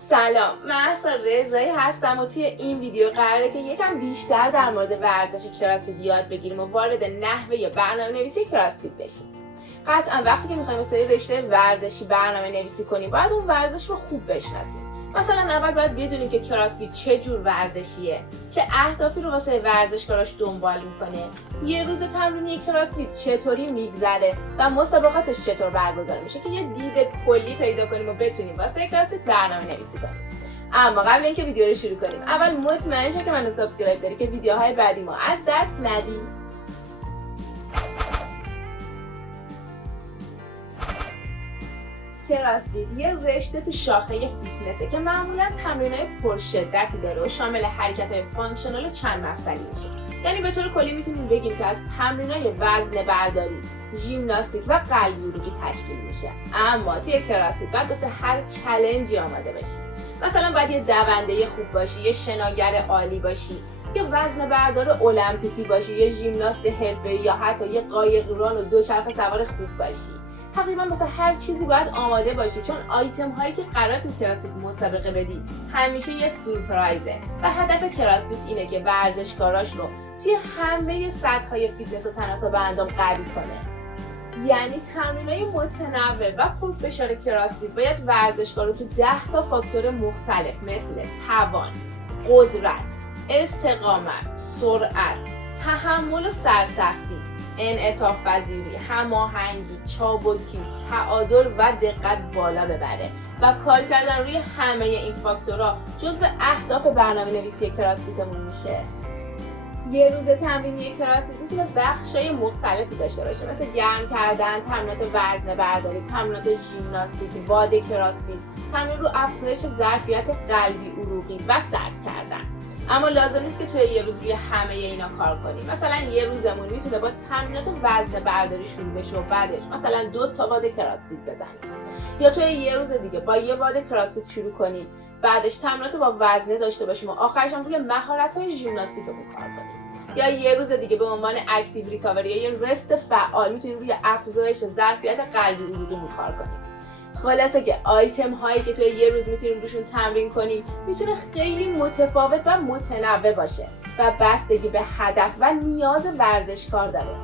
سلام، من مهسا رضایی هستم و توی این ویدیو قراره که یکم بیشتر در مورد ورزش کراسفیت یاد بگیریم و وارد نحوه یا برنامه نویسی کراسفیت بشیم. قطعا وقتی که میخوایم واسه رشته ورزشی برنامه نویسی کنیم باید اون ورزش رو خوب بشناسیم. مثلا اول باید بدونیم که کراسفیت چه جور ورزشیه، چه اهدافی رو واسه ورزشکاراش دنبال میکنه، یه روز تمرینی کراسفیت چطوری میگذره و مسابقاتش چطور برگزار میشه که یه دید کلی پیدا کنیم و بتونیم واسه کراسفیت برنامه نویسی کنیم. اما قبل اینکه ویدیو رو شروع کنیم اول مطمئن شو که منو سابسکرایب داری که ویدیوهای بعدی ما از دست ندی. کراسفیت یه رشته تو شاخه فیتنسه که معمولا تمرینای پرشدتی داره و شامل حرکت‌های فانکشنال و چند مفصلی میشه. یعنی به طور کلی میتونیم بگیم که از تمرینای وزنه برداری، ژیمناستیک و قلبی عروقی تشکیل میشه. اما توی کراسفیت باید واسه هر چالنجی آماده باشی. مثلا باید یه دونده خوب باشی، یه شناگر عالی باشی، یه وزنه بردار المپیکی باشی، یه ژیمناست حرفه‌ای یا حتی یه قایقران و دوچرخه سوار خوب باشی. تقریبا واسه هر چیزی باید آماده باشی، چون آیتم هایی که قرار تو کراسفیت مسابقه بدی همیشه یه سورپرایزه و هدف کراسفیت اینه که ورزشکاراش رو توی همه سطح های فیتنس و تناسب اندام قوی کنه. یعنی تمرینای متنوع و پرفشار کراسفیت باید ورزشکار رو تو 10 تا فاکتور مختلف مثل توان، قدرت، استقامت، سرعت، تحمل و سرسختی، انعطاف پذیری، هماهنگی، چابکی، تعادل و دقت بالا ببره و کار کردن روی همه این فاکتورها جزو اهداف برنامه نویسی کراسفیتمون میشه. یه روز تمرینی کراسفیت میتونه بخشای مختلفی داشته باشه، مثل گرم کردن، تمرینات وزنه برداری، تمرینات ژیمناستیک، واد کراسفیت، تمرین رو افزایش ظرفیت قلبی عروقی و سرد کردن. اما لازم نیست که توی یه روز روی همه اینا کار کنیم. مثلا یه روزمون میتونه با تمرینات وزنه برداری شروع بشه و بعدش مثلا 2 تا واد کراسفیت بزنیم، یا توی یه روز دیگه با یه واد کراسفیت شروع کنیم، بعدش تمرینات با وزنه داشته باشیم و آخرش هم روی مهارت‌های ژیمناستیکمون کار کنیم. یا یه روز دیگه به عنوان اکتیو ریکاوری یا یه رست فعال میتونیم روی افزایش ظرفیت قلبی عروقیمون کار کنیم. خلاصه که آیتم هایی که توی یه روز میتونیم روشون تمرین کنیم میتونه خیلی متفاوت و متنوع باشه و بستگی به هدف و نیاز ورزشکار داره.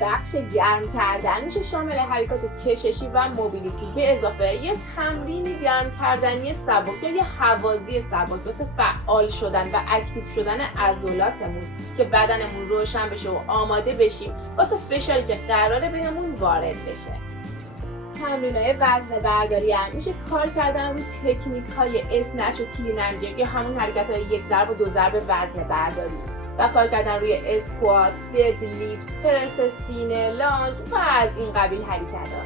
بخش گرم کردن میشه شامل حرکات کششی و موبیلیتی به اضافه یه تمرین گرم کردنی سبک یا یه هوازی سبک واسه فعال شدن و اکتیو شدن عضلاتمون که بدنمون روشن بشه و آماده بشیم واسه فشاری که قراره بهمون وارد بشه. تمرینای وزنه برداری هم میشه کار کردن روی تکنیک‌های اسنچ و کلین اند جرک یا همون حرکت‌های 1 ضرب و 2 ضرب وزنه برداری و کار کردن روی اسکوات، دد لیفت، پرس سینه، لانج و از این قبیل حرکت‌ها.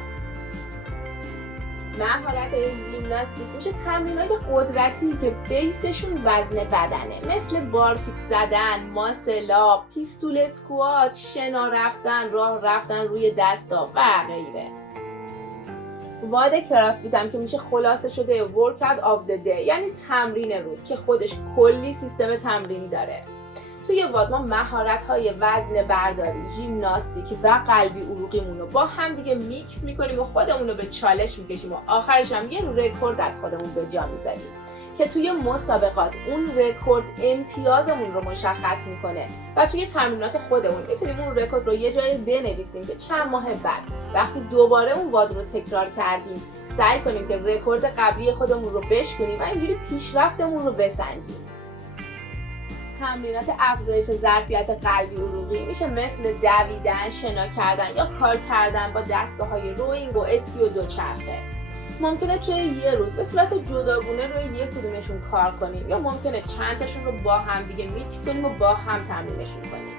مهارت ژیمناستیک میشه تمرینات قدرتی که بیسشون وزن بدنه، مثل بارفیکس زدن، ماسل-آپ، پیستول اسکوات، شنا رفتن، راه رفتن روی دستا و غیره. واد کراسفیت هم که میشه خلاصه شده ورکاوت آف د دی، یعنی تمرین روز که خودش کلی سیستم تمرینی داره. توی واد ما مهارت‌های وزنه برداری، ژیمناستیک و قلبی عروقیمون رو با هم دیگه میکس میکنیم و خودمون رو به چالش میکشیم و آخرش هم یه رکورد از خودمون به جا میذاریم که توی مسابقات اون رکورد امتیازمون رو مشخص میکنه و توی تمرینات خودمون میتونیم اون رکورد رو یه جایی بنویسیم که چند ماه بعد وقتی دوباره اون واد رو تکرار کردیم سعی کنیم که رکورد قبلی خودمون رو بشکنیم و اینجوری پیشرفتمون رو بسنجیم. تمرینات افزایش ظرفیت قلبی عروقی میشه مثل دویدن، شنا کردن یا کار کردن با دستگاه‌های روینگ و اسکی و دوچرخه. ممکنه توی یه روز به صورت جداگونه روی یک کدومشون کار کنیم یا ممکنه چند تاشون رو با هم دیگه میکس کنیم و با هم تمرینشون کنیم.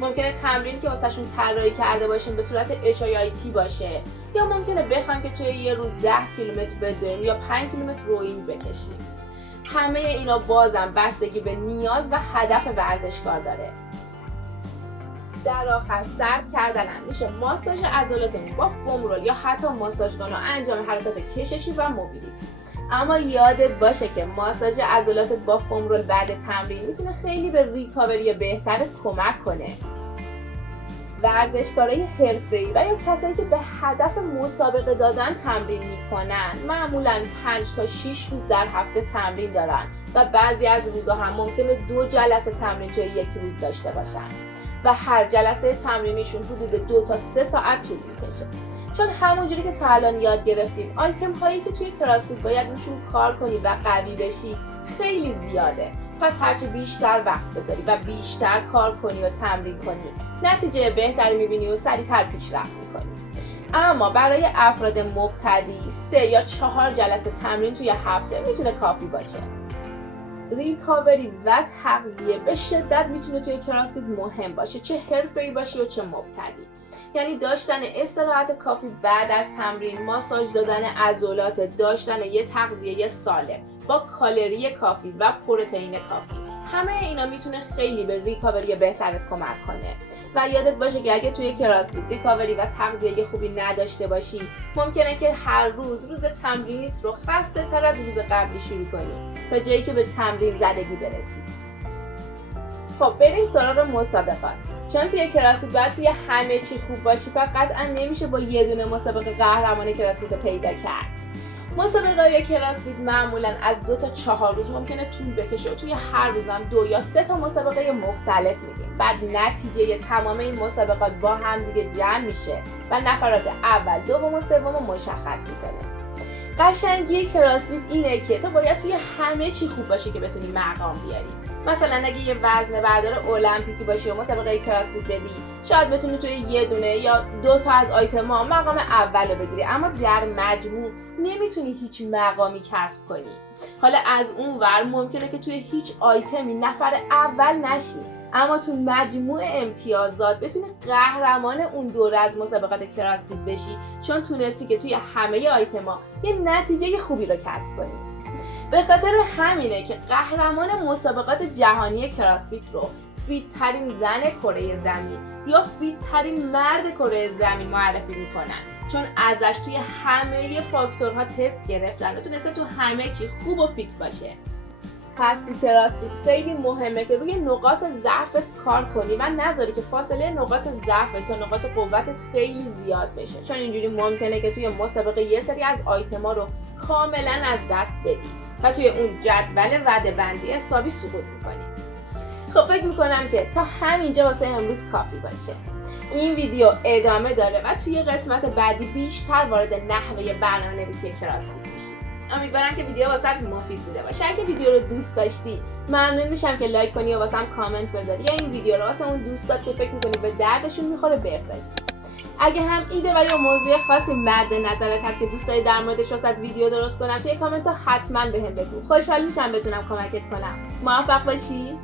ممکنه تمرینی که واسهشون طراحی کرده باشیم به صورت HIIT باشه یا ممکنه بخوایم که توی یه روز 10 کیلومتر بدویم یا 5 کیلومتر روینگ بکشیم. همه اینا بازم بستگی به نیاز و هدف ورزشکار داره. در آخر سرد کردن هم میشه ماساژ عضلاتمون با فوم رول یا حتی ماساژگان و انجام حرکات کششی و موبیلیتی. اما یادت باشه که ماساژ عضلاتت با فوم رول بعد تمرین میتونه خیلی به ریکاوری بهترت کمک کنه. ورزشکارای حرفه‌ای و یا کسایی که به هدف مسابقه دادن تمرین میکنن معمولاً 5 تا 6 روز در هفته تمرین دارن و بعضی از روزها هم ممکنه 2 جلسه تمرین توی یک روز داشته باشن و هر جلسه تمرینیشون حدود 2 تا 3 ساعت طول میکشه. چون همونجوری که تا الان یاد گرفتیم آیتم هایی که توی کراسفیت باید روشون کار کنی و قوی بشی خیلی زیاده. پس هرچی بیشتر وقت بذاری و بیشتر کار کنی و تمرین کنی نتیجه بهتری میبینی و سریعتر پیشرفت میکنی. اما برای افراد مبتدی 3 یا 4 جلسه تمرین توی هفته میتونه کافی باشه. ریکاوری و تغذیه به شدت میتونه توی کراسفیت مهم باشه، چه حرفه‌ای باشی و چه مبتدی. یعنی داشتن استراحت کافی بعد از تمرین، ماساژ دادن عضلات، داشتن یه تغذیه سالم با کالری کافی و پروتئین کافی، همه اینا میتونه خیلی به ریکاوری بهترت کمک کنه. و یادت باشه که اگه توی کراسفیت ریکاوری و تغذیه خوبی نداشته باشی ممکنه که هر روز تمرینت رو خسته تر از روز قبلی شروع کنی تا جایی که به تمرین زدگی برسی. خب بریم سراغ مسابقات. چون توی کراسفیت باید توی همه چی خوب باشی، پس قطعا نمیشه با یه دونه مسابقه قهرمان کراسفیت رو پیدا کرد. مسابقه‌های کراسفیت معمولاً از 2 تا 4 روز ممکنه طول بکشه و توی هر روزم 2 یا 3 تا مسابقه مختلف می‌گیم. بعد نتیجه تمام این مسابقات با هم دیگه جمع میشه و نفرات اول، دوم و سوم مشخص می‌کنه. قشنگی کراسفیت اینه که تو باید توی همه چی خوب باشی که بتونی مقام بیاری. مثلا اگه یه وزنه بردار المپیکی باشی و مسابقه کراسفیت بدی، شاید بتونی توی یه دونه یا 2 تا از آیتم‌ها مقام اول رو بگیری، اما در مجموع نمیتونی هیچ مقامی کسب کنی. حالا از اون ور ممکنه که توی هیچ آیتمی نفر اول نشی، اما تو مجموع امتیازات بتونی قهرمان اون دوره از مسابقات کراسفیت بشی، چون تونستی که توی همه آیتما یه نتیجه خوبی رو کسب کنی. به خاطر همینه که قهرمان مسابقات جهانی کراسفیت رو فیت ترین زن کره زمین یا فیت ترین مرد کره زمین معرفی میکنن، چون ازش توی همه فاکتورها تست گرفتن و تونسته تو همه چی خوب و فیت باشه. پس تو کراسفیت خیلی مهمه که روی نقاط ضعفت کار کنی و نذاری که فاصله نقاط ضعفت تا نقاط قوتت خیلی زیاد بشه، چون اینجوری ممکنه که توی مسابقه یه سری از آیتما رو کاملا از دست بدی و توی اون جدول رده‌بندی حسابی سقوط میکنی. خب فکر میکنم که تا همینجا واسه امروز کافی باشه. این ویدیو ادامه داره و توی قسمت بعدی بیشتر وارد نحوه برنامه‌نویسی کراسفیت میشیم. امیدوارم که ویدیو واسات مفید بوده باشه. اگه ویدیو رو دوست داشتی ممنون میشم که لایک کنی و واسم کامنت بذاری یا این ویدیو رو واسه اون دوستات که فکر میکنی به دردشون میخوره بفرستی. اگه هم ایده و یا موضوع خاصی مد نظرت هست که دوست داری در موردش واسات ویدیو درست کنم توی کامنت ها حتما بهم بگو. خوشحال میشم بتونم کمکت کنم. موفق باشی.